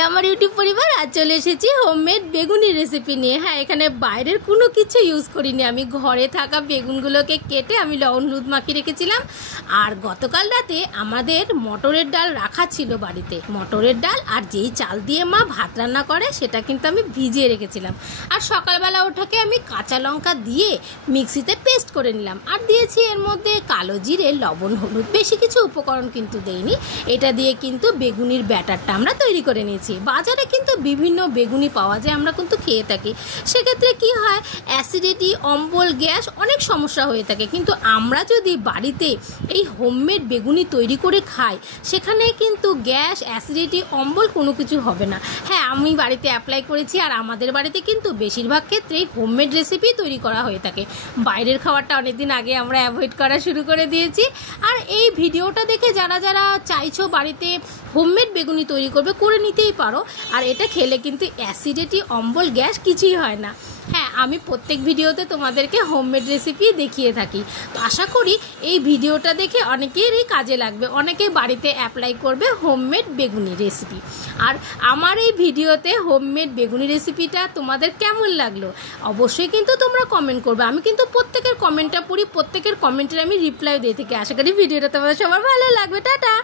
Hello আমার YouTube পরিবার, আজ চলে এসেছি হোমমেড বেগুনি রেসিপি নিয়ে। হ্যাঁ, এখানে বাইরের কোনো কিছু ইউজ করিনি, আমি ঘরে থাকা বেগুনগুলোকে কেটে আমি লবণ হলুদ মাখিয়ে রেখেছিলাম। আর গতকাল রাতে আমাদের মটরের ডাল রাখা ছিল বাড়িতে, মটরের ডাল আর যেই চাল দিয়ে মা ভাত রান্না করে সেটা কিন্তু আমি ভিজিয়ে রেখেছিলাম। আর সকালবেলা ওটাকে আমি কাঁচা লঙ্কা দিয়ে মিক্সিতে পেস্ট করে নিলাম, আর দিয়েছি এর মধ্যে কালো জিরে, লবণ হলুদ, বেশি কিছু উপকরণ কিন্তু দেইনি। এটা দিয়ে কিন্তু বেগুনির ব্যাটারটা আমরা তৈরি করে নিয়েছি। বাজারে কিন্তু বিভিন্ন বেগুনি পাওয়া যায়, আমরা কিন্তু খেয়ে থাকি। সেক্ষেত্রে কি হয়, অ্যাসিডিটি, অম্বল, গ্যাস অনেক সমস্যা হয়ে থাকে। কিন্তু আমরা যদি বাড়িতে এই হোমমেড বেগুনি তৈরি করে খাই, সেখানে কিন্তু গ্যাস, অ্যাসিডিটি, অম্বল কোনো কিছু হবে না। হ্যাঁ, আমি বাড়িতে অ্যাপ্লাই করেছি, আর আমাদের বাড়িতে কিন্তু বেশিরভাগ ক্ষেত্রেই হোমমেড রেসিপি তৈরি করা হয়ে থাকে। বাইরের খাবারটা অনেকদিন আগে আমরা অ্যাভয়েড করা শুরু করে দিয়েছি। আর এই ভিডিওটা দেখে যারা যারা চাইছো বাড়িতে হোমমেড বেগুনি তৈরি করবে, করে নিতেই পারো। আর এটা খেলে কিন্তু অ্যাসিডিটি, অম্বল, গ্যাস কিছুই হয় না। হ্যাঁ, আমি প্রত্যেক ভিডিওতে তোমাদেরকে হোমমেড রেসিপি দেখিয়ে থাকি। তো আশা করি এই ভিডিওটা দেখে অনেকেরই কাজে লাগবে, অনেকেই বাড়িতে অ্যাপ্লাই করবে হোমমেড বেগুনি রেসিপি। আর আমার এই ভিডিওতে হোমমেড বেগুনি রেসিপিটা তোমাদের কেমন লাগলো অবশ্যই কিন্তু তোমরা কমেন্ট করবে। আমি কিন্তু প্রত্যেকের কমেন্টটা পড়ি, প্রত্যেকের কমেন্টের আমি রিপ্লাই দিয়ে থাকি। আশা করি ভিডিওটা তোমাদের সবার ভালো লাগবে। টাটা।